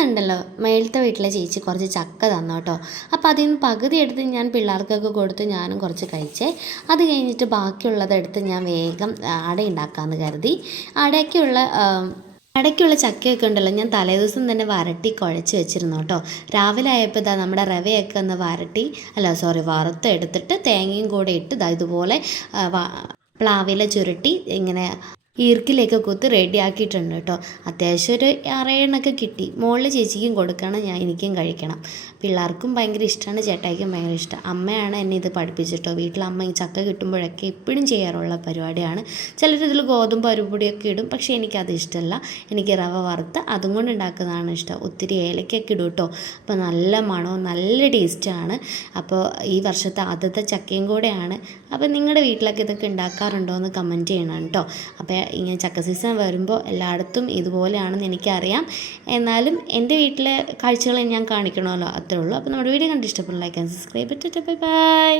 ഇന്നുണ്ടല്ലോ മേലത്തെ വീട്ടിലെ ചേച്ചി കുറച്ച് ചക്ക തന്നു കേട്ടോ. അപ്പോൾ അതിൽ നിന്ന് പകുതി എടുത്ത് ഞാൻ പിള്ളേർക്കൊക്കെ കൊടുത്ത് ഞാനും കുറച്ച് കഴിച്ചേ. അത് കഴിഞ്ഞിട്ട് ബാക്കിയുള്ളതെടുത്ത് ഞാൻ വേഗം അട ഉണ്ടാക്കാമെന്ന് കരുതി. അടയ്ക്കുള്ള ചക്കയൊക്കെ ഉണ്ടല്ലോ ഞാൻ തലേദിവസം തന്നെ വരട്ടി കുഴച്ച് വെച്ചിരുന്നു കേട്ടോ. രാവിലെ ആയപ്പോൾ ഇതാ നമ്മുടെ റവയൊക്കെ ഒന്ന് വറുത്തെടുത്തിട്ട് തേങ്ങയും കൂടെ ഇട്ട് ഇതുപോലെ പ്ലാവില ചുരുട്ടി ഇങ്ങനെ ഈർക്കിലേക്ക് കുത്തി റെഡിയാക്കിയിട്ടുണ്ട് കേട്ടോ. അത്യാവശ്യം ഒരു 6-7 കിട്ടി. മുകളിൽ ചേച്ചിക്കും കൊടുക്കണം, എനിക്കും കഴിക്കണം. പിള്ളേർക്കും ഭയങ്കര ഇഷ്ടമാണ്, ചേട്ടായിക്കും ഭയങ്കര ഇഷ്ടം. അമ്മയാണ് എന്നെ ഇത് പഠിപ്പിച്ചിട്ടോ. വീട്ടിൽ അമ്മ ഈ ചക്ക കിട്ടുമ്പോഴൊക്കെ എപ്പോഴും ചെയ്യാറുള്ള പരിപാടിയാണ്. ചിലരിതിൽ ഗോതമ്പ് അരിപ്പൊടിയൊക്കെ ഇടും, പക്ഷേ എനിക്കത് ഇഷ്ടമല്ല. എനിക്ക് റവ വറുത്ത് അതും കൊണ്ട് ഉണ്ടാക്കുന്നതാണ് ഇഷ്ടം. ഒത്തിരി ഏലക്കൊക്കെ ഇടും കേട്ടോ. അപ്പോൾ നല്ല മണവും നല്ല ടേസ്റ്റാണ്. അപ്പോൾ ഈ വർഷത്തെ ആദ്യത്തെ ചക്കയും കൂടെയാണ്. അപ്പോൾ നിങ്ങളുടെ വീട്ടിലൊക്കെ ഇതൊക്കെ ഉണ്ടാക്കാറുണ്ടോ എന്ന് കമൻറ്റ് ചെയ്യണം കേട്ടോ. അപ്പോൾ ഇങ്ങനെ ചക്ക സീസൺ വരുമ്പോൾ എല്ലായിടത്തും ഇതുപോലെയാണെന്ന് എനിക്കറിയാം. എന്നാലും എൻ്റെ വീട്ടിലെ കാഴ്ചകൾ ഞാൻ കാണിക്കണമല്ലോ, അത്രേ ഉള്ളൂ. അപ്പോൾ നമ്മുടെ വീഡിയോ കണ്ട് ഇഷ്ടപ്പെടുന്ന like and subscribe. Bye bye.